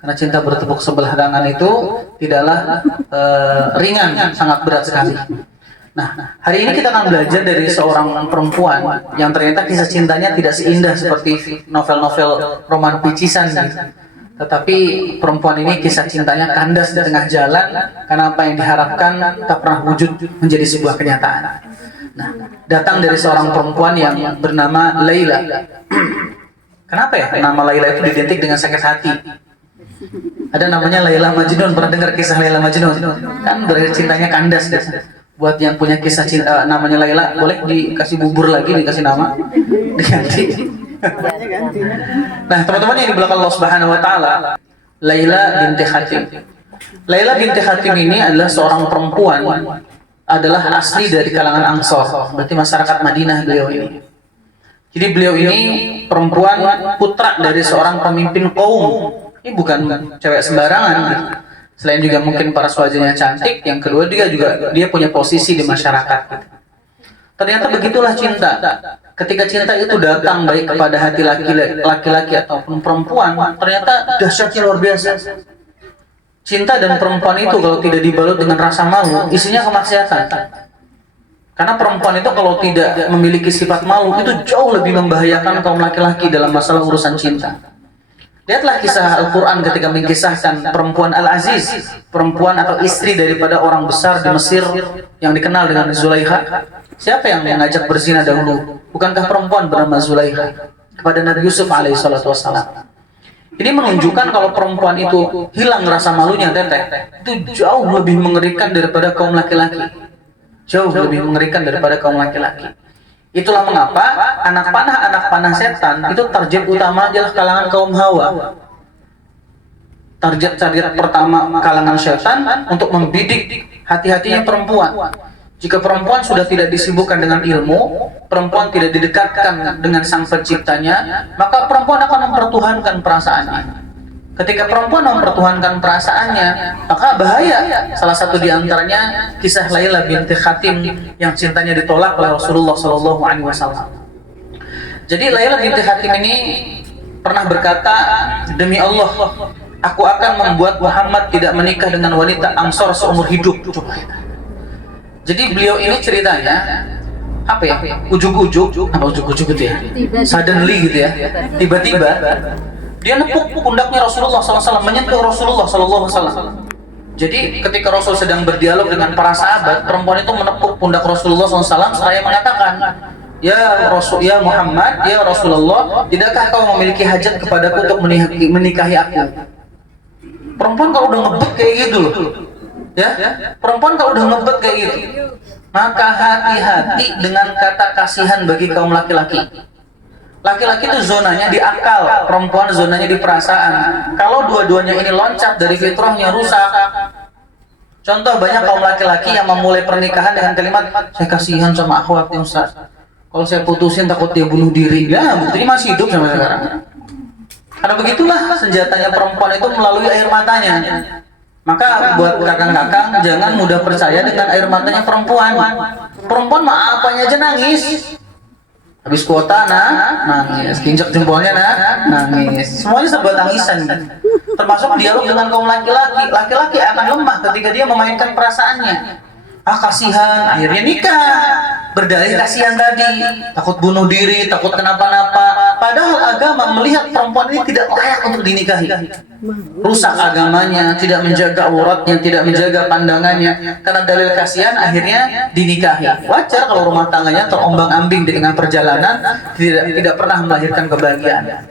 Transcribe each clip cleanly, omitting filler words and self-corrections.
Karena cinta bertepuk sebelah tangan itu tidaklah ringan, sangat berat sekali. Nah, hari ini kita akan belajar dari seorang perempuan yang ternyata kisah cintanya tidak seindah seperti novel-novel roman picisan gitu. Tetapi perempuan ini kisah cintanya kandas di tengah jalan karena apa yang diharapkan tak pernah wujud menjadi sebuah kenyataan. Nah, datang dari seorang perempuan yang bernama Laila. Kenapa ya nama Laila itu identik dengan sakit hati? Ada namanya Laila Majnun, pernah dengar kisah Laila Majnun? Kan berarti cintanya kandas gitu. Buat yang punya kisah cinta namanya Laila, boleh dikasih bubur lagi, dikasih nama, diganti. Nah, teman-teman yang di belakang Allah Subhanahu wa taala, Laila binti Hatim. Laila binti Hatim ini adalah seorang perempuan, adalah asli dari kalangan Ansor, berarti masyarakat Madinah beliau ini. Jadi beliau ini perempuan putra dari seorang pemimpin kaum. Ini bukan cewek sembarangan gitu. Selain juga mungkin para wajahnya cantik, yang kedua dia punya posisi di masyarakat gitu. Ternyata begitulah cinta. Ketika cinta itu datang baik kepada hati laki-laki ataupun perempuan, ternyata dahsyatnya luar biasa. Cinta dan perempuan itu kalau tidak dibalut dengan rasa malu, isinya kemaksiatan. Karena perempuan itu kalau tidak memiliki sifat malu, itu jauh lebih membahayakan kaum laki-laki dalam masalah urusan cinta. Lihatlah kisah Al-Quran ketika mengisahkan perempuan Al-Aziz, perempuan atau istri daripada orang besar di Mesir yang dikenal dengan Zulaikha. Siapa yang mengajak berzina dahulu? Bukankah perempuan bernama Zulaikha kepada Nabi Yusuf alaihissalam? Ini menunjukkan kalau perempuan itu hilang rasa malunya, teteh, itu jauh lebih mengerikan daripada kaum laki-laki. Jauh lebih mengerikan daripada kaum laki-laki. Itulah mengapa anak panah setan itu target utama adalah kalangan kaum Hawa. Target pertama kalangan setan untuk membidik hati-hatinya perempuan. Jika perempuan sudah tidak disibukkan dengan ilmu, perempuan tidak didekatkan dengan sang penciptanya, maka perempuan akan mempertuhankan perasaannya. Ketika perempuan mempertuhankan perasaannya, maka bahaya. Salah satu diantaranya kisah Laila binti Hatim yang cintanya ditolak oleh Rasulullah SAW. Jadi Laila binti Hatim ini pernah berkata, demi Allah, aku akan membuat Muhammad tidak menikah dengan wanita Ansor seumur hidup. Jadi beliau ini ceritanya apa ya? Ujuk-ujuk gitu ya? Suddenly gitu ya? Tiba-tiba dia nepuk pundaknya Rasulullah SAW, menyentuh Rasulullah SAW. Jadi ketika Rasul sedang berdialog dengan para sahabat, perempuan itu menepuk pundak Rasulullah SAW seraya mengatakan, ya Muhammad, ya Rasulullah, tidakkah kau memiliki hajat kepadaku untuk menikahi aku? Perempuan kalau udah ngebet kayak gitu loh, ya, perempuan kalau udah ngebet kayak gitu, maka hati-hati dengan kata kasihan bagi kaum laki-laki. Laki-laki itu zonanya di akal, perempuan zonanya di perasaan. Kalau dua-duanya ini loncat dari fitrahnya rusak. Contoh, banyak kaum laki-laki yang memulai pernikahan dengan kalimat, saya kasihan sama akhwatnya Ustaz, kalau saya putusin takut dia bunuh diri. Ya, buktinya masih hidup sampai sekarang. Karena begitulah senjatanya perempuan itu melalui air matanya. Maka buat kakang-kakang, jangan mudah percaya dengan air matanya perempuan. Perempuan mah apanya aja nangis. Habis kuota nangis, kinjak jempolnya nangis, semuanya serba tangisan. Termasuk dialog dengan kaum laki-laki. Laki-laki akan lemah ketika dia memainkan perasaannya. Kasihan, akhirnya nikah. Berdalih kasihan tadi, takut bunuh diri, takut kenapa-napa. Padahal agama melihat perempuan ini tidak layak untuk dinikahi. Rusak agamanya, tidak menjaga auratnya, tidak menjaga pandangannya. Karena dalil kasihan akhirnya dinikahi. Wajar kalau rumah tangganya terombang-ambing di tengah perjalanan, tidak pernah melahirkan kebahagiaan.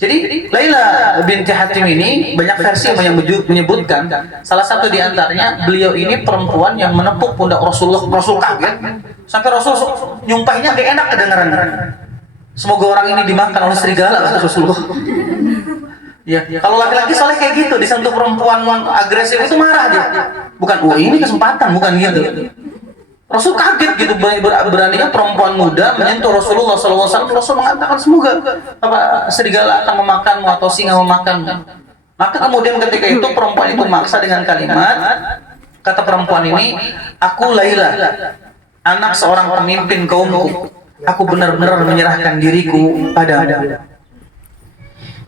Jadi Laila binti Hatim ini banyak versi yang menyebutkan, salah satu diantaranya beliau ini perempuan yang menepuk pundak Rasulullah. Rasul kaget sampai Rasul nyumpahnya gak enak kedengeran. Semoga orang ini dimakan oleh serigala, kata Rasulullah. Ya, kalau laki-laki soalnya kayak gitu, disentuh perempuan agresif itu marah dia. Bukan, ini kesempatan, bukan gitu. Rasul kaget gitu, beraninya perempuan muda menyentuh Rasulullah SAW. Rasul mengatakan semoga serigala akan memakanmu atau singa memakanmu. Maka kemudian ketika itu perempuan itu maksa dengan kalimat, kata perempuan ini, aku Laila, anak seorang pemimpin kaumku. Aku benar-benar menyerahkan diriku padamu.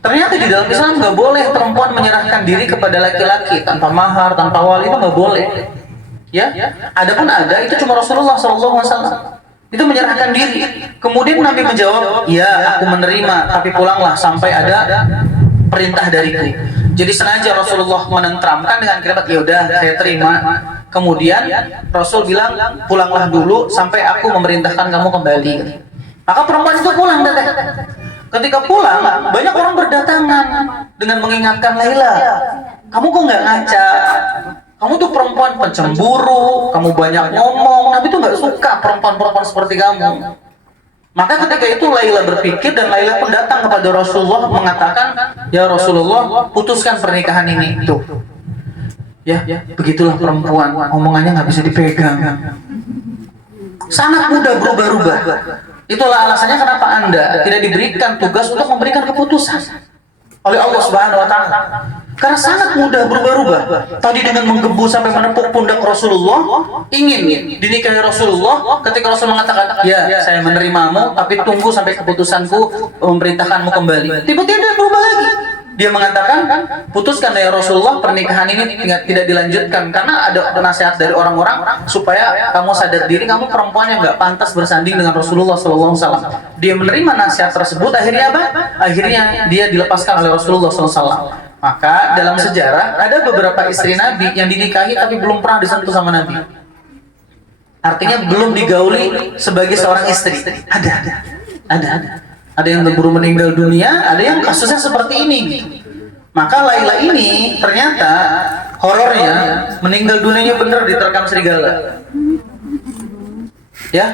Ternyata di dalam Islam nggak boleh perempuan menyerahkan diri kepada laki-laki tanpa mahar, tanpa wali, itu nggak boleh. Ya, adapun ada itu cuma Rasulullah SAW itu menyerahkan diri. Kemudian Nabi menjawab, ya aku menerima, tapi pulanglah sampai ada perintah dariku. Jadi sengaja Rasulullah menenteramkan dengan kalimat, ya udah saya terima. Kemudian Rasul bilang, pulanglah dulu sampai aku memerintahkan kamu kembali. Maka perempuan itu pulang, teteh. Ketika pulang, banyak orang berdatangan dengan mengingatkan Laila, kamu kok nggak ngaca? Kamu tuh perempuan pencemburu, kamu banyak ngomong. Nabi tuh nggak suka perempuan-perempuan seperti kamu. Maka ketika itu Laila berpikir dan Laila pun datang kepada Rasulullah mengatakan, ya Rasulullah, putuskan pernikahan ini. Tuh, ya, begitulah perempuan, omongannya nggak bisa dipegang. Sangat mudah berubah-ubah. Itulah alasannya kenapa Anda tidak diberikan tugas untuk memberikan keputusan oleh Allah Subhanahu wa Ta'ala. Karena sangat mudah berubah-ubah. Tadi dengan menggebu sampai menepuk pundak Rasulullah, ingin dinikahi Rasulullah, ketika Rasul mengatakan, ya saya menerimamu, tapi tunggu sampai keputusanku memerintahkanmu kembali. Tiba-tiba dia berubah lagi. Dia mengatakan, putuskan ya Rasulullah, pernikahan ini tidak dilanjutkan karena ada nasihat dari orang-orang supaya kamu sadar diri, kamu perempuan yang nggak pantas bersanding dengan Rasulullah SAW. Dia menerima nasihat tersebut, akhirnya apa? Akhirnya dia dilepaskan oleh Rasulullah SAW. Maka dalam sejarah ada beberapa istri Nabi yang dinikahi tapi belum pernah disentuh sama Nabi. Artinya belum digauli sebagai seorang istri. Ada. Ada yang baru meninggal dunia, ada yang kasusnya seperti ini. Maka Laila ini ternyata horornya meninggal dunianya bener diterkam serigala. Ya,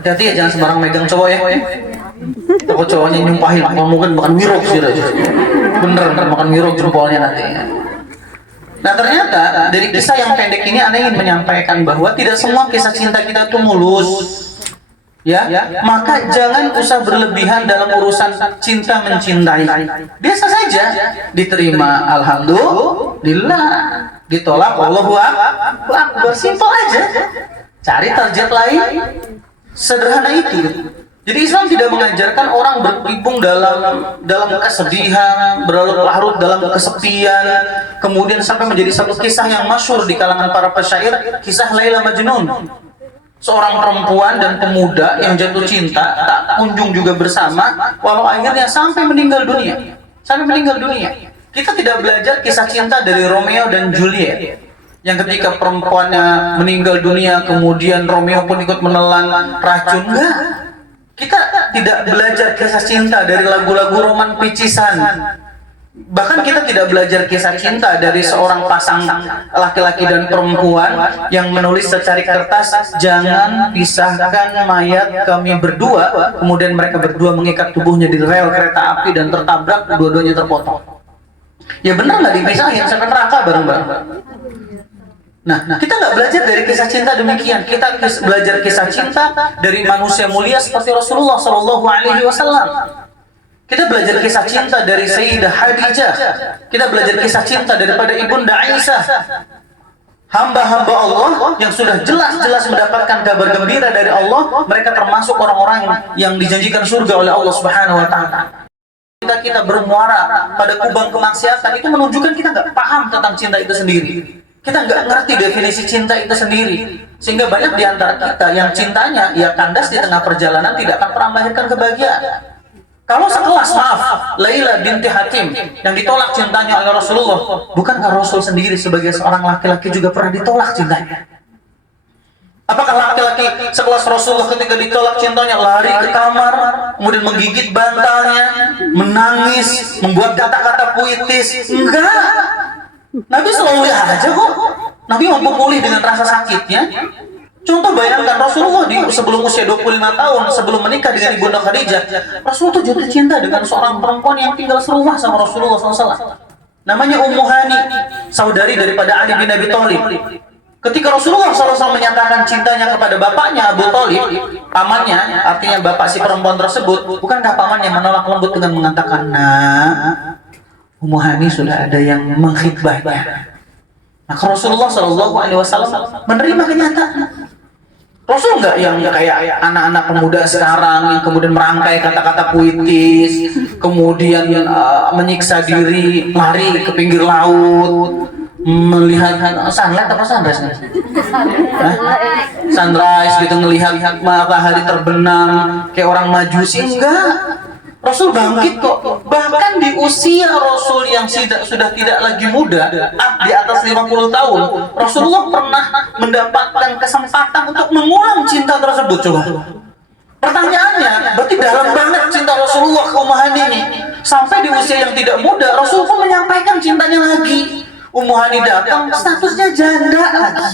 hati-hati ya, jangan sembarang megang cowok ya. Takut cowoknya nyumpahin, mungkin makan mirok sih. Bener makan mirok jempolnya nanti. Nah ternyata dari kisah yang pendek ini Anda ingin menyampaikan bahwa tidak semua kisah cinta kita itu mulus. Ya, maka jangan usah berlebihan dalam urusan cinta mencintai. Biasa saja, diterima alhamdulillah, ditolak Allahu akbar, simpel aja. Cari target lain, sederhana itu. Jadi Islam tidak mengajarkan orang berkecimpung dalam kesedihan, berlarut-larut dalam kesepian, kemudian sampai menjadi satu kisah yang masyhur di kalangan para penyair, kisah Laila Majnun. Seorang perempuan dan pemuda yang jatuh cinta, tak kunjung juga bersama, walau akhirnya sampai meninggal dunia. Kita tidak belajar kisah cinta dari Romeo dan Juliet, yang ketika perempuannya meninggal dunia, kemudian Romeo pun ikut menelan racun. Enggak. Kita tidak belajar kisah cinta dari lagu-lagu roman picisan. Bahkan kita tidak belajar kisah cinta dari seorang pasang laki-laki dan perempuan yang menulis secari kertas, jangan pisahkan mayat kami berdua, kemudian mereka berdua mengikat tubuhnya di rel kereta api dan tertabrak, dua-duanya terpotong. Ya benar nggak dipisahin sampai neraka bareng-bareng. Nah, kita nggak belajar dari kisah cinta demikian. Kita belajar kisah cinta dari manusia mulia seperti Rasulullah SAW. Kita belajar kisah cinta dari Sayyidah Khadijah. Kita belajar kisah cinta daripada Ibunda Aisyah. Hamba-hamba Allah yang sudah jelas-jelas mendapatkan kabar gembira dari Allah. Mereka termasuk orang-orang yang dijanjikan surga oleh Allah Subhanahu wa Ta'ala. Kita bermuara pada kubang kemaksiatan itu menunjukkan kita nggak paham tentang cinta itu sendiri. Kita nggak ngerti definisi cinta itu sendiri. Sehingga banyak di antara kita yang cintanya ya kandas di tengah perjalanan tidak akan pernah melahirkan kebahagiaan. Kalau sekelas, maaf, Laila binti Hakim yang ditolak cintanya oleh Rasulullah, bukankah Rasul sendiri sebagai seorang laki-laki juga pernah ditolak cintanya? Apakah laki-laki sekelas Rasulullah ketika ditolak cintanya lari ke kamar, kemudian menggigit bantalnya, menangis, membuat kata-kata puitis? Enggak. Nabi selalu aja kok. Nabi mampu pulih dengan rasa sakitnya. Contoh bayangkan Rasulullah sebelum usia 25 tahun, sebelum menikah dengan Ibunda Khadijah, Rasulullah tuh jatuh cinta dengan seorang perempuan yang tinggal serumah sama Rasulullah SAW. Namanya Ummu Hani, saudari daripada Ali bin Abi Thalib. Ketika Rasulullah SAW menyatakan cintanya kepada bapaknya Abu Thalib, pamannya, artinya bapak si perempuan tersebut, bukankah pamannya menolak lembut dengan mengatakan, nah, Ummu Hani sudah ada yang mengkhidbahnya. Maka Rasulullah SAW menerima kenyataan. Rasul nggak yang kayak anak-anak pemuda sekarang yang kemudian merangkai kata-kata puitis, kemudian menyiksa diri, lari ke pinggir laut, melihat sunlight apa sunrise nih? Sunrise gitu, ngelihat matahari terbenam kayak orang majusi. Enggak, Rasul bangkit kok. Bahkan di usia Rasul yang sudah tidak lagi muda, di atas 50 tahun, Rasulullah pernah mendapatkan kesempatan untuk mengulang cinta tersebut. Coba. Pertanyaannya, berarti dalam banget cinta Rasulullah ke Ummu Hani ini. Sampai di usia yang tidak muda, Rasul pun menyampaikan cintanya lagi. Ummu Hani datang, statusnya janda lagi.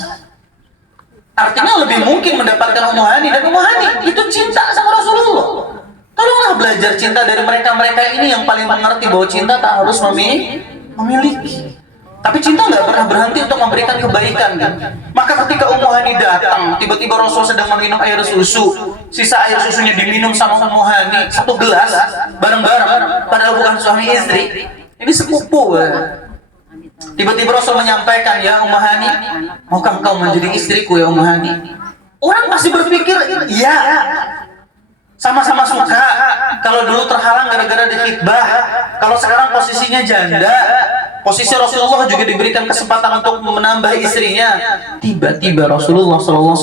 Artinya lebih mungkin mendapatkan Ummu Hani, dan Ummu Hani itu cinta sama Rasulullah. Tolonglah belajar cinta dari mereka-mereka ini yang paling mengerti bahwa cinta tak harus memiliki. Tapi cinta nggak pernah berhenti untuk memberikan kebaikan, kan? Maka ketika Ummu Hani datang, tiba-tiba Rasul sedang meminum air susu, sisa air susunya diminum sama Ummu Hani, satu gelas bareng-bareng, padahal bukan suami istri, ini sepupu. Tiba-tiba Rasul menyampaikan, ya Ummu Hani, maukah engkau menjadi istriku ya Ummu Hani? Orang masih berpikir, ya, sama-sama suka. Kalau dulu terhalang gara-gara dikhitbah, kalau sekarang posisinya janda, posisi Rasulullah juga diberikan kesempatan untuk menambah istrinya. Tiba-tiba Rasulullah SAW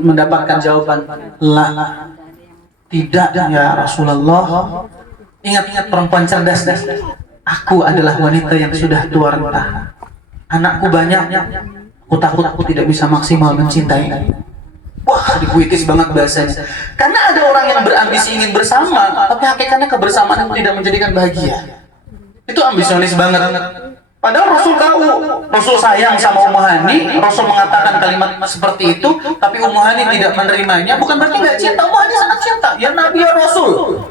mendapatkan jawaban, lah, tidak ya Rasulullah. Ingat-ingat perempuan cerdas. Aku adalah wanita yang sudah tua renta. Anakku banyak. Aku takut aku tidak bisa maksimal mencintai. Wah, dipuitis banget bahasanya. Karena ada orang yang berambisi ingin bersama, tapi hakikatnya kebersamaan itu tidak menjadikan bahagia. Itu ambisionis banget. Padahal Rasul tahu, Rasul sayang sama Ummu Hani, Rasul mengatakan kalimat seperti itu, tapi Ummu Hani tidak menerimanya. Bukan berarti nggak cinta, Ummu Hani sangat cinta. Ya Nabi ya Rasul.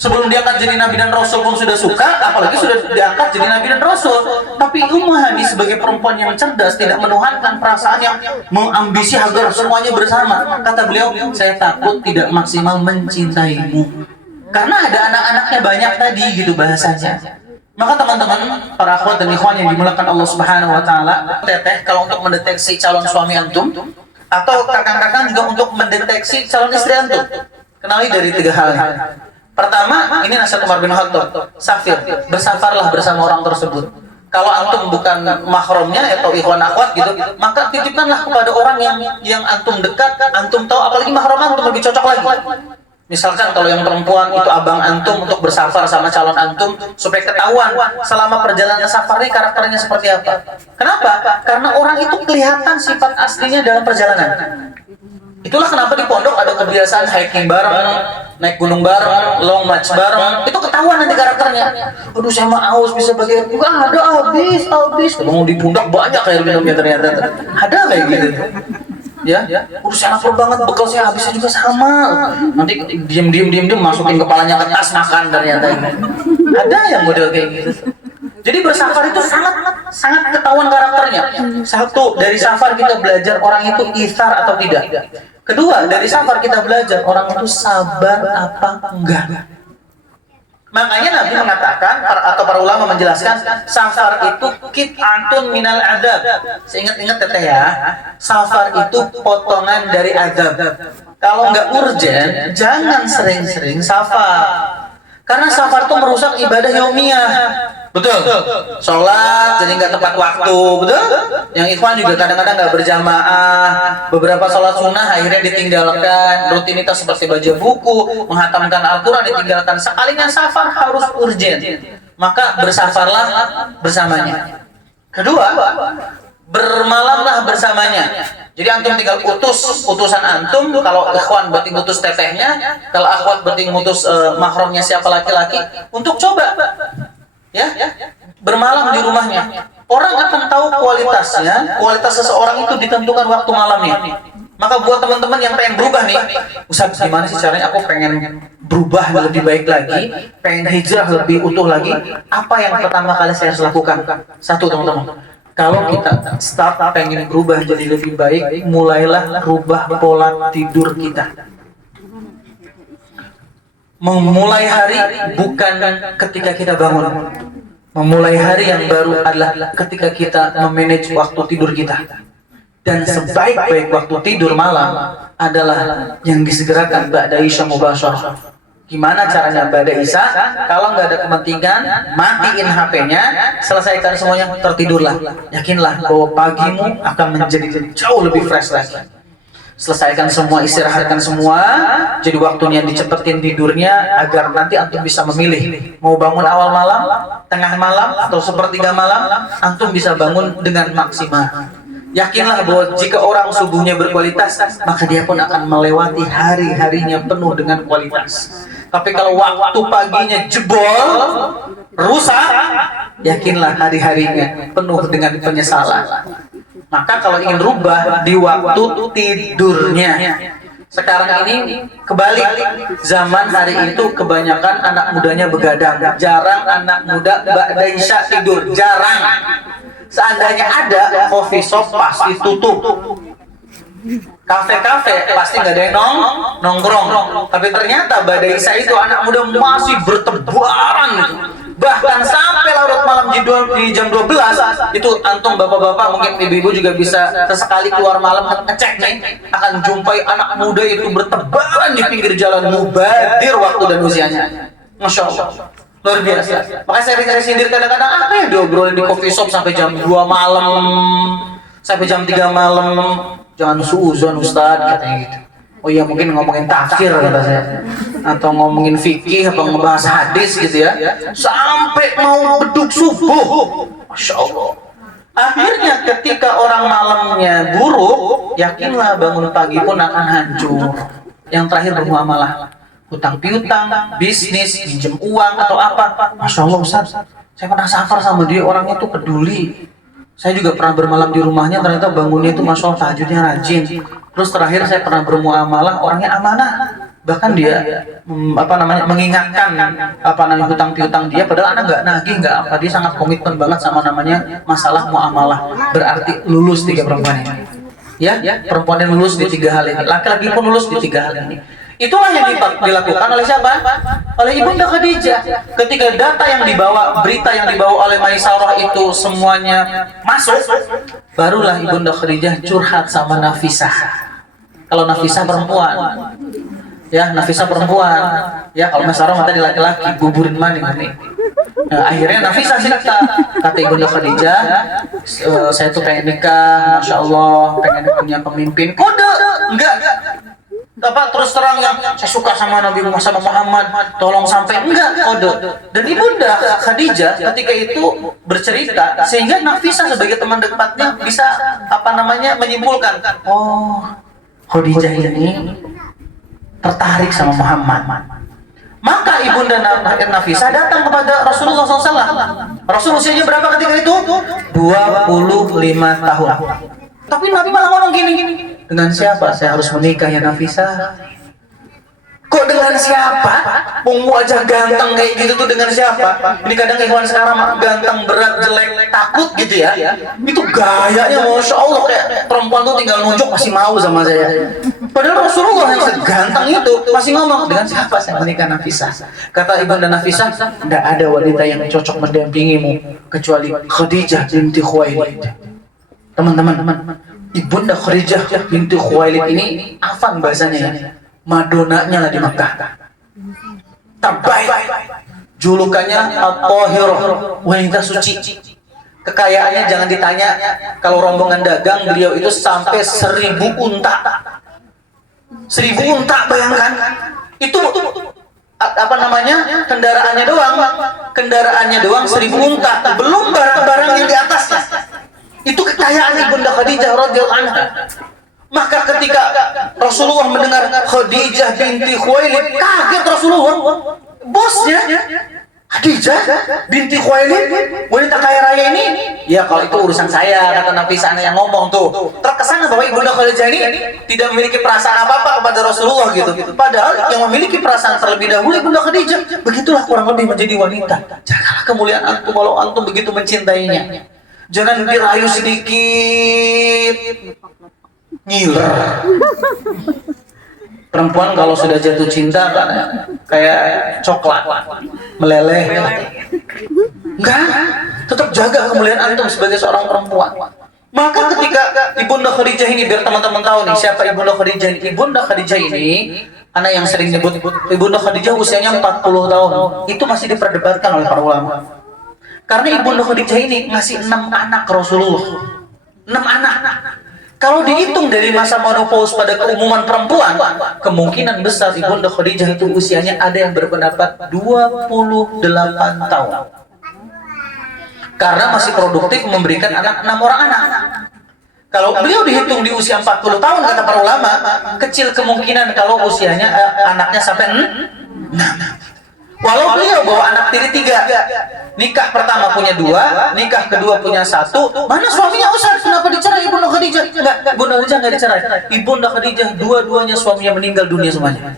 Sebelum diangkat jadi Nabi dan Rasul pun sudah suka, apalagi sudah diangkat jadi Nabi dan Rasul. Tapi Ummu Hani sebagai perempuan yang cerdas tidak menuhankan perasaan yang mengambisi agar semuanya bersama. Kata beliau, saya takut tidak maksimal mencintaimu. Karena ada anak-anaknya banyak tadi gitu bahasanya. Maka teman-teman, para akhwat dan ikhwan yang dimuliakan Allah Subhanahu wa taala, teteh kalau untuk mendeteksi calon suami antum atau kakang-kakang juga untuk mendeteksi calon istri antum. Kenali dari 3 hal. Pertama, ini nasihat Umar bin Khattab, safir, bersafarlah bersama orang tersebut. Kalau antum bukan mahramnya atau ikhwan akhwat gitu, maka titipkanlah kepada orang yang antum dekat, antum tahu, apalagi mahram antum lebih cocok lagi. Misalkan kalau yang perempuan itu abang antum untuk bersafar sama calon antum supaya ketahuan selama perjalanan safar ini karakternya seperti apa. Kenapa? Karena orang itu kelihatan sifat aslinya dalam perjalanan. Itulah kenapa di pondok ada kebiasaan hiking bareng, naik gunung bareng, long march bareng. Itu ketahuan nanti karakternya. Aduh, saya mah aus bisa bagi air. Enggak ada, habis. Kalau di pundak banyak air minumnya ternyata. Ada kayak gitu. Ya, udah saya lapar banget, bekal saya habisnya juga sama. Nanti diem masukin kepalanya ke tas makan ternyata. Ada yang model kayak gitu. Jadi bersafar itu sangat ketahuan karakternya. Satu, dari safar kita belajar orang itu ithar atau tidak. Kedua, dari safar kita belajar orang itu sabar apa enggak. Makanya Nabi mengatakan, atau para ulama menjelaskan, safar itu qit'atun minal adab. Seingat-ingat teteh ya, safar itu potongan dari adab. Kalau nggak urgen, jangan sering-sering safar. Karena safar itu merusak ibadah yaumiyah. Betul? Sholat jadi nggak tepat waktu, betul? Yang ikhwan juga kadang-kadang nggak berjamaah. Beberapa sholat sunnah akhirnya ditinggalkan. Rutinitas seperti baca buku, menghatamkan Al-Quran ditinggalkan. Sekalinya safar harus urgen. Maka bersafarlah bersamanya. Kedua, bermalamlah bersamanya. Jadi antum tinggal utusan antum. Kalau ikhwan berarti utus tetehnya, kalau akhwat berarti utus mahramnya siapa laki-laki untuk coba ya bermalam di rumahnya. Orang akan tahu kualitasnya. Kualitas seseorang itu ditentukan waktu malamnya. Maka buat teman-teman yang pengen berubah nih, Ustaz gimana sih caranya aku pengen berubah lebih baik lagi, pengen hijrah lebih utuh lagi, apa yang pertama kali saya harus lakukan? Satu teman-teman, kalau kita start pengen berubah jadi lebih baik, mulailah rubah pola tidur kita. Memulai hari bukan ketika kita bangun. Memulai hari yang baru adalah ketika kita memanage waktu tidur kita. Dan sebaik-baik waktu tidur malam adalah yang disegerakan ba'da isya mubasyarah. Gimana caranya ba'da isya? Kalau nggak ada kepentingan, matiin HP-nya, selesaikan semuanya, tertidurlah. Yakinlah bahwa pagimu akan menjadi jauh lebih fresh lagi. Selesaikan semua, istirahatkan semua, jadi waktunya dicepetin tidurnya agar nanti antum bisa memilih mau bangun awal malam, tengah malam, atau sepertiga malam. Antum bisa bangun dengan maksimal. Yakinlah bahwa jika orang subuhnya berkualitas, maka dia pun akan melewati hari-harinya penuh dengan kualitas. Tapi kalau waktu paginya jebol, rusak, yakinlah hari-harinya penuh dengan penyesalan. Maka kalau ingin rubah di waktu tidurnya. Sekarang ini kebalik, zaman hari itu kebanyakan anak mudanya begadang. Jarang anak muda ba'da isya tidur, jarang. Seandainya ada, coffee shop pasti tutup. Kafe-kafe pasti nggak ada yang nongkrong. Tapi ternyata ba'da isya itu anak muda masih bertebaran gitu. Bahkan sampai larut malam di jam 12 itu antum bapak-bapak mungkin ibu-ibu juga bisa sesekali keluar malam ngecek nih, akan jumpai anak muda itu bertebaran di pinggir jalan, mubadir waktu dan usianya. Masya Allah, luar biasa. Makanya saya sindir kadang-kadang, apa yang diobrolin di coffee shop sampai jam 2 malam, sampai jam 3 malam, jangan suuzon Ustadz katanya gitu. Oh iya, mungkin ngomongin tafsir kata saya, atau ngomongin fikih atau ngebahas hadis gitu ya, sampai mau beduk subuh. Masya Allah. Akhirnya ketika orang malamnya buruk, yakinlah bangun pagi pun akan hancur. Yang terakhir bermuamalah, hutang piutang, bisnis, pinjam uang atau apa. Masya Allah Ustaz, saya pernah safar sama dia, orangnya tuh peduli. Saya juga pernah bermalam di rumahnya, ternyata bangunnya itu Masya Allah tahajudnya rajin. Terus terakhir saya pernah bermuamalah, orangnya amanah. Bahkan dia mengingatkan hutang piutang dia, padahal anak nggak nagih, nggak apa, dia sangat komitmen banget sama namanya masalah muamalah. Berarti lulus 3 perempuan ini. Ya, perempuan yang lulus di 3 hal ini, laki-laki pun lulus di 3 hal ini. Itulah yang dilakukan oleh siapa? Oleh Ibunda Khadijah. Ketika data yang dibawa, berita yang dibawa oleh Maisarah itu semuanya masuk, barulah Ibunda Khadijah curhat sama Nafisah. Kalau Nafisah perempuan, ya Nafisah perempuan, ya kalau Maisarah tadi laki-laki, guburin maning nih. Nah, akhirnya Nafisah cerita, kata Ibunda Khadijah, saya tuh pengen nikah, Masya Allah, pengen punya pemimpin. Kode, enggak. Terus terang yang saya suka sama Nabi Muhammad, tolong sampai enggak kode. Dan Ibunda Khadijah ketika itu bercerita sehingga Nafisah sebagai teman dekatnya bisa menyimpulkan, oh Khadijah ini tertarik sama Muhammad. Maka Ibunda Nafisah datang kepada Rasulullah SAW. Rasul usianya berapa ketika itu? 25 tahun. Tapi Nabi malah ngomong gini, dengan siapa saya harus menikah ya Nafisah? Kok dengan siapa? Wajah ganteng kayak gitu tuh dengan siapa? Ini kadang ikhwan sekarang ganteng, berat, jelek, takut gitu ya. Itu gayanya Masya Allah, kayak perempuan tuh tinggal nunjuk masih mau sama saya. Padahal Rasulullah yang seganteng itu masih ngomong, dengan siapa saya menikah Nafisah? Kata Ibunda Nafisah, tidak ada wanita yang cocok mendampingimu kecuali Khadijah binti Khuwailid. Teman-teman, Ibunda Khadijah binti Khuwailid ini afan bahasanya ya, Madonnanya lah di Makkah. Terbaik, julukannya At-Tahirah, wanita suci. Kekayaannya jangan ditanya, kalau rombongan dagang beliau itu sampai 1000 unta. 1000 unta, bayangkan. Itu kendaraannya doang 1000 unta, belum barang-barang yang di atasnya. Itu kekayaan Ibunda Khadijah radhiyallahu anha. Maka ketika Rasulullah mendengar Khadijah binti Khuwailid, kaget Rasulullah. Bosnya Khadijah binti Khuwailid, wanita kaya raya ini. Ya kalau itu urusan saya, kata Nafisah yang ngomong tuh. Terkesan bahwa Ibunda Khadijah ini tidak memiliki perasaan apa-apa kepada Rasulullah gitu. Padahal yang memiliki perasaan terlebih dahulu Ibunda Khadijah. Begitulah kurang lebih menjadi wanita. Jagalah kemuliaan antum kalau antum begitu mencintainya. Jangan dirayu sedikit, ngiler. Perempuan kalau sudah jatuh cinta kan kayak coklat, meleleh. Enggak, tetap jaga kemuliaan antum sebagai seorang perempuan. Maka ketika Ibunda Khadijah ini, biar teman-teman tahu nih siapa Ibunda Khadijah ini. Ibunda Khadijah ini, anak yang sering nyebut Ibunda Khadijah usianya 40 tahun. Itu masih diperdebatkan oleh para ulama. Karena Ibunda Khadijah ini ngasih 6 anak ke Rasulullah. 6 anak. Kalau dihitung dari masa menopause pada keumuman perempuan, kemungkinan besar Ibunda Khadijah itu usianya ada yang berpendapat 28 tahun. Karena masih produktif memberikan anak 6 orang anak. Kalau beliau dihitung di usia 40 tahun, kata para ulama, kecil kemungkinan kalau usianya anaknya sampai 6. Walau beliau bawa anak tiri 3, nikah pertama punya 2, nikah kedua punya 1, mana suaminya Ustaz? Kenapa dicerai Ibunda Khadijah? Enggak, Ibunda Khadijah enggak dicerai. Ibunda Khadijah dua-duanya suaminya meninggal dunia semuanya.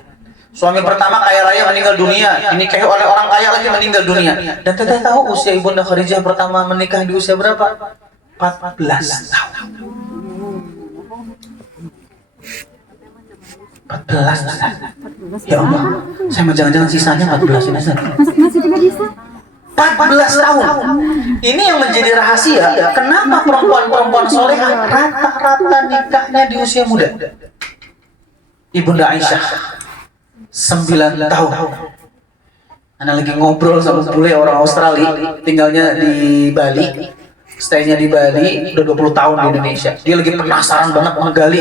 Suami pertama kaya raya meninggal dunia, dinikahi oleh orang kaya lagi meninggal dunia. Dan kita tahu usia Ibunda Khadijah pertama menikah di usia berapa? 14 tahun. 14. Ya Allah, saya mau jangan-jangan sisanya 14 ini Ustaz. 14 tahun. Ini yang menjadi rahasia. Kenapa perempuan-perempuan solehah rata-rata nikahnya di usia muda? Ibunda Aisyah 9 tahun. Anak lagi ngobrol sama bule orang Australia, tinggalnya di Bali, stay-nya di Bali, udah 20 tahun di Indonesia. Dia lagi penasaran banget menggali.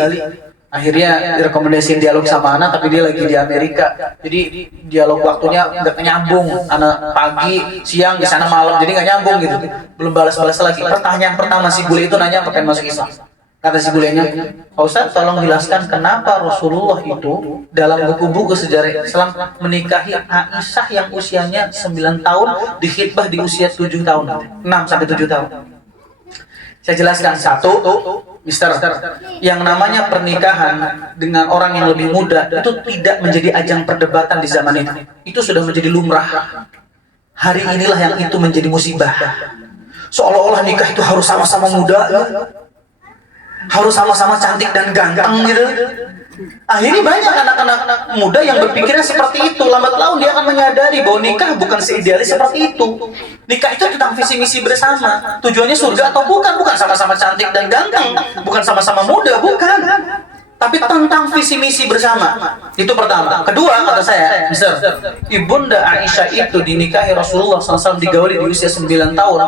Akhirnya direkomendasiin dialog sama anak, tapi dia lagi di Amerika. Jadi dialog waktunya nggak nyambung. Anak pagi, siang, di sana malam, jadi nggak nyambung gitu. Belum balas-balas lagi. Pertanyaan pertama si bule itu nanya pakai masuk Islam. Kata si bulenya, Pak Ustaz tolong jelaskan kenapa Rasulullah itu dalam buku-buku sejarah Islam menikahi Aisyah yang usianya 9 tahun, dikhitbah di usia 7 tahun, 6 sampai 7 tahun. Saya jelaskan. Satu, Mister, yang namanya pernikahan dengan orang yang lebih muda itu tidak menjadi ajang perdebatan di zaman itu. Itu sudah menjadi lumrah. Hari inilah yang itu menjadi musibah. Seolah-olah nikah itu harus sama-sama muda, harus sama-sama cantik dan ganteng gitu. Akhirnya banyak anak-anak muda yang berpikirnya seperti itu. Lambat laun dia akan menyadari bahwa nikah bukan seidealis seperti itu. Nikah itu tentang visi misi bersama. Tujuannya surga atau bukan? Bukan sama-sama cantik dan ganteng, bukan sama-sama muda, bukan. Tapi tentang visi misi bersama. Itu pertama. Kedua, kata saya, Mister, Ibunda Aisyah itu dinikahi Rasulullah SAW, digauli di usia 9 tahun.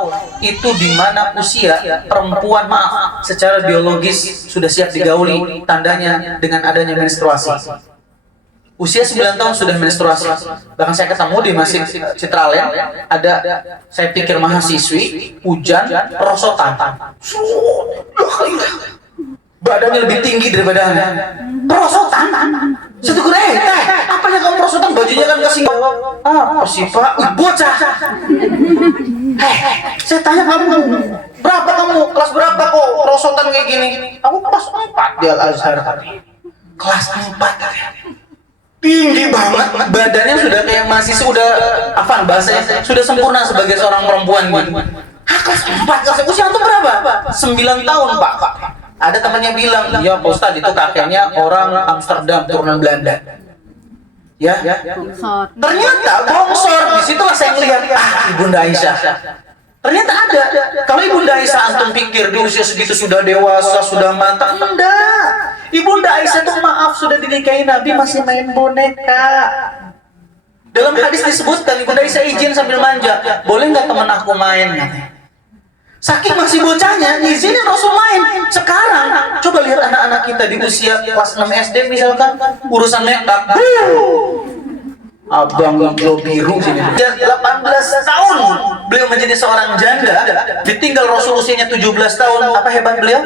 Itu di mana usia perempuan, maaf, secara biologis sudah siap digauli. Tandanya dengan adanya menstruasi. Usia 9 tahun sudah menstruasi. Bahkan saya ketemu di Masjid Citralen, ada, saya pikir mahasiswi, hujan, perosotan. Badannya lebih tinggi daripada Anda. Perosotan. Saya tegur, apanya kamu perosotan? Bajunya kan kasih. Apa sih Pak? Bocah. Saya tanya kamu, berapa kamu? Kelas berapa kok perosotan kayak gini? Aku kelas 4 di Al-Azhar. Kelas 4. Tinggi banget. Badannya sudah kayak masih sudah, apa bahasanya? Sudah sempurna sebagai seorang perempuan gitu. Kelas 4. Usia itu berapa? 9 tahun Pak. Ada temannya bilang, ya Pak Ustadz itu kakeknya orang Amsterdam, turunan Belanda. Ya, ternyata longsor. Disitulah saya melihat, Ibunda Aisyah. Ternyata ada. Kalau Ibunda Aisyah antum pikir di usia segitu sudah dewasa, sudah matang, enggak. Ibunda Aisyah tuh maaf sudah dinikahi Nabi masih main boneka. Dalam hadis disebutkan Ibunda Aisyah izin sambil manja, boleh nggak teman aku main? Saking masih bocahnya, izinin Rasul main. Sekarang, coba lihat anak-anak kita di usia kelas 6 SD misalkan, urusan make up. Abang hijau biru sini. 18 tahun beliau menjadi seorang janda, ditinggal Rasul usianya 17 tahun. Apa hebat beliau?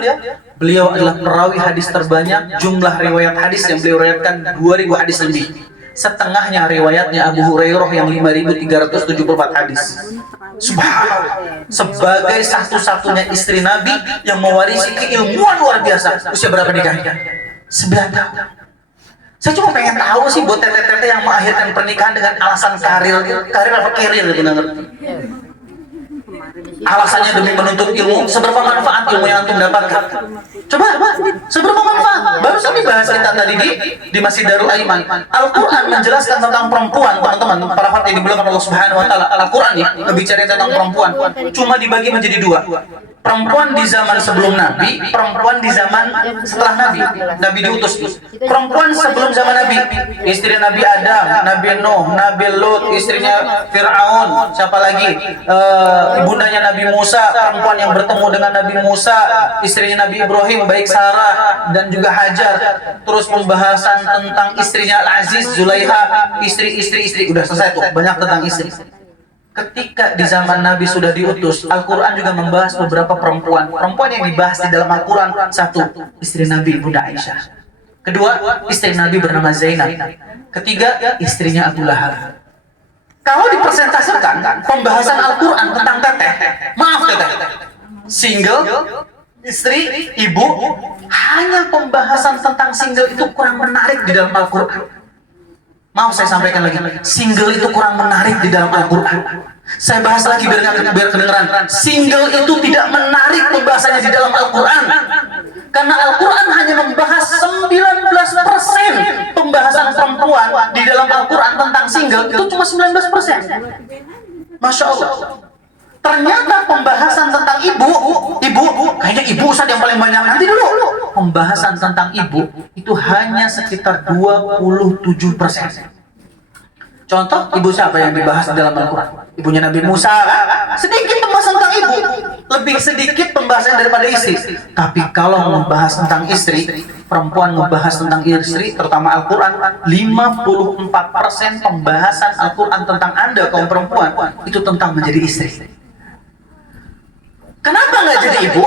Beliau adalah perawi hadis terbanyak, jumlah riwayat hadis yang beliau riwayatkan 2000 hadis lebih. Setengahnya riwayatnya Abu Hurairah yang 5374 hadis. Subhanallah. Sebagai satu-satunya istri Nabi yang mewarisi keilmuan luar biasa. Usia berapa nikahnya? 9 tahun. Saya cuma pengen tahu sih buat tete-tete yang mengakhirkan pernikahan dengan alasan karir. Karir apa keril benar? Alasannya demi menuntut ilmu. Seberapa manfaat ilmu yang antum dapatkan? Coba, seberapa manfaat? Baru saja bahas kita tadi di Masjid Darul Aiman. Al-Quran menjelaskan tentang perempuan, teman-teman. Para hadirin yang dimuliakan Allah Subhanahu Wa Taala. Al-Quran ya, berbicara tentang perempuan. Cuma dibagi menjadi 2. perempuan di zaman sebelum Nabi, perempuan di zaman setelah Nabi. Nabi diutus. Perempuan sebelum zaman Nabi, istri Nabi Adam, Nabi Nuh, Nabi Lut, istrinya Fir'aun, siapa lagi? Ibundanya Nabi Musa, perempuan yang bertemu dengan Nabi Musa, istrinya Nabi Ibrahim, baik Sarah dan juga Hajar. Terus pembahasan tentang istrinya Al-Aziz, Zulaiha, istri. Udah selesai tuh, banyak tentang istri. Ketika di zaman Nabi sudah diutus, Al-Quran juga membahas beberapa perempuan. Perempuan yang dibahas di dalam Al-Quran, satu, istri Nabi Bunda Aisyah. Kedua, istri Nabi bernama Zainab. Ketiga, istrinya Abu Lahab. Kalau dipresentasikan pembahasan Al-Quran tentang teteh, maaf teteh, single, istri, ibu, hanya pembahasan tentang single itu kurang menarik di dalam Al-Quran. Mau saya sampaikan lagi, single itu kurang menarik di dalam Al-Quran. Saya bahas lagi biar kedengeran. Single itu tidak menarik pembahasannya di dalam Al-Quran. Karena Al-Quran hanya membahas 19% pembahasan perempuan di dalam Al-Quran tentang single, itu cuma 19%. Masya Allah. Ternyata pembahasan tentang ibu, kayaknya ibu Ustaz yang paling banyak. Nanti dulu. Pembahasan tentang ibu itu hanya sekitar 27%. Contoh, ibu siapa yang dibahas dalam Al-Quran? Ibunya Nabi Musa, kan? Sedikit pembahasan tentang ibu, lebih sedikit pembahasan daripada istri. Tapi kalau membahas tentang istri, perempuan membahas tentang istri, terutama Al-Quran, 54% pembahasan Al-Quran tentang Anda, kaum perempuan, itu tentang menjadi istri. Kenapa nggak jadi ibu?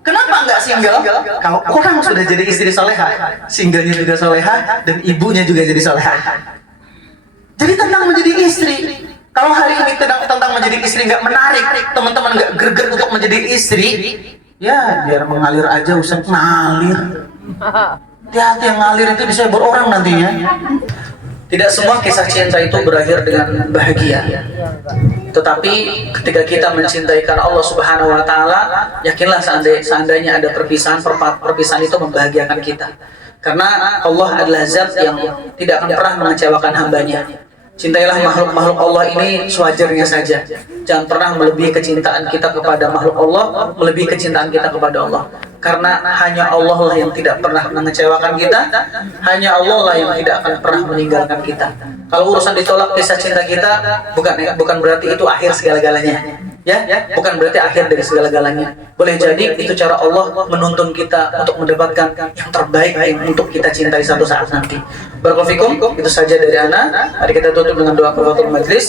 Kenapa nggak single? Kalau orang sudah jadi istri soleha, singlenya juga soleha, dan ibunya juga jadi soleha. Jadi tentang menjadi istri. Kalau hari ini tentang menjadi istri nggak menarik, teman-teman nggak greget untuk menjadi istri, ya biar mengalir aja, usah ngalir. Hati-hati yang ngalir itu bisa berorang nantinya. Tidak semua kisah cinta itu berakhir dengan bahagia. Tetapi ketika kita mencintai karena Allah Subhanahu wa taala, yakinlah seandainya ada perpisahan itu membahagiakan kita. Karena Allah adalah zat yang tidak akan pernah mengecewakan hambanya. Cintailah makhluk-makhluk Allah ini sewajarnya saja. Jangan pernah melebihi kecintaan kita kepada makhluk Allah, melebihi kecintaan kita kepada Allah. Karena hanya Allah lah yang tidak pernah mengecewakan kita, hanya Allah lah yang tidak akan pernah meninggalkan kita. Kalau urusan ditolak kisah cinta kita, bukan berarti itu akhir segala-galanya. Ya, bukan berarti akhir dari segala-galanya. Boleh jadi itu cara Allah menuntun kita untuk mendapatkan yang terbaik untuk kita cintai satu saat nanti. Barakallahu fikum, itu saja dari ana. Mari kita tutup dengan doa kafaratul majlis.